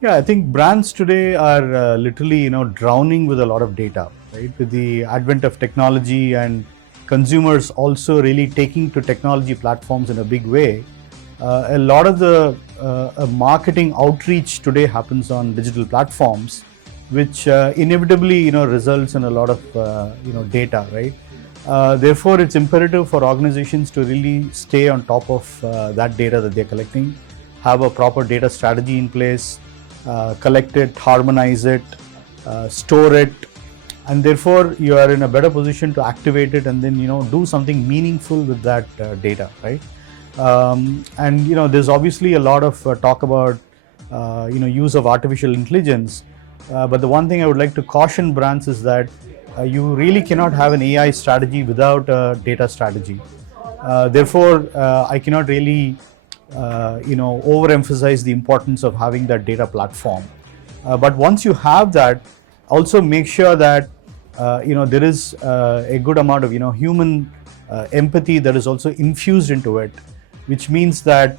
Yeah, I think brands today are literally, drowning with a lot of data, right? With the advent of technology and consumers also really taking to technology platforms in a big way, a lot of the marketing outreach today happens on digital platforms, which inevitably, results in a lot of, data, right? Therefore, it's imperative for organizations to really stay on top of that data that they're collecting, have a proper data strategy in place, collect it, harmonize it, store it, and therefore you are in a better position to activate it and then do something meaningful with that data, right? And there's obviously a lot of talk about use of artificial intelligence, but the one thing I would like to caution brands is that you really cannot have an AI strategy without a data strategy. Therefore, I cannot really overemphasize the importance of having that data platform. But once you have that, also make sure that there is a good amount of human empathy that is also infused into it, which means that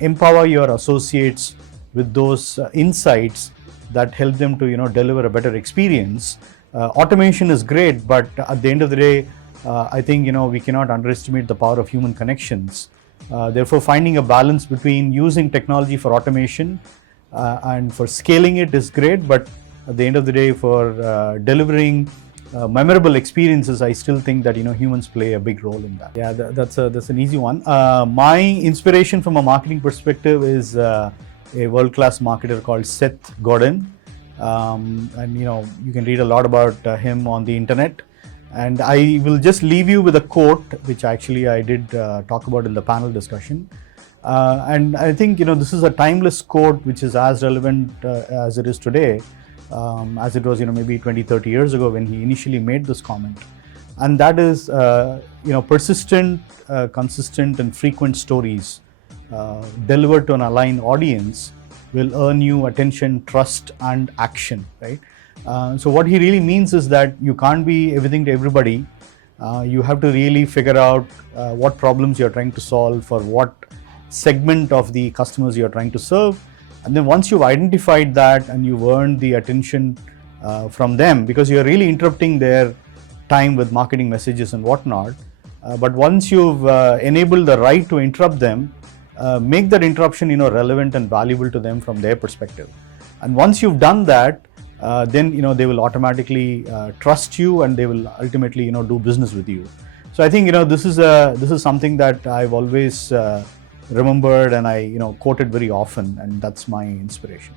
empower your associates with those insights that help them to deliver a better experience. Automation is great, but at the end of the day, I think we cannot underestimate the power of human connections. Therefore, finding a balance between using technology for automation and for scaling it is great, but at the end of the day, for delivering memorable experiences, I still think that humans play a big role in that. Yeah, that's an easy one. My inspiration from a marketing perspective is a world-class marketer called Seth Godin, and you can read a lot about him on the internet. And I will just leave you with a quote, which actually I did talk about in the panel discussion. And I think this is a timeless quote, which is as relevant as it is today, as it was maybe 20, 30 years ago when he initially made this comment. And that is, persistent, consistent, and frequent stories delivered to an aligned audience will earn you attention, trust, and action, right? So what he really means is that you can't be everything to everybody. You have to really figure out what problems you're trying to solve for what segment of the customers you're trying to serve. And then once you've identified that and you've earned the attention from them, because you're really interrupting their time with marketing messages and whatnot. But once you've enabled the right to interrupt them, make that interruption relevant and valuable to them from their perspective. And once you've done that, then they will automatically trust you, and they will ultimately do business with you. So I think this is something that I've always remembered, and I quoted very often, and that's my inspiration.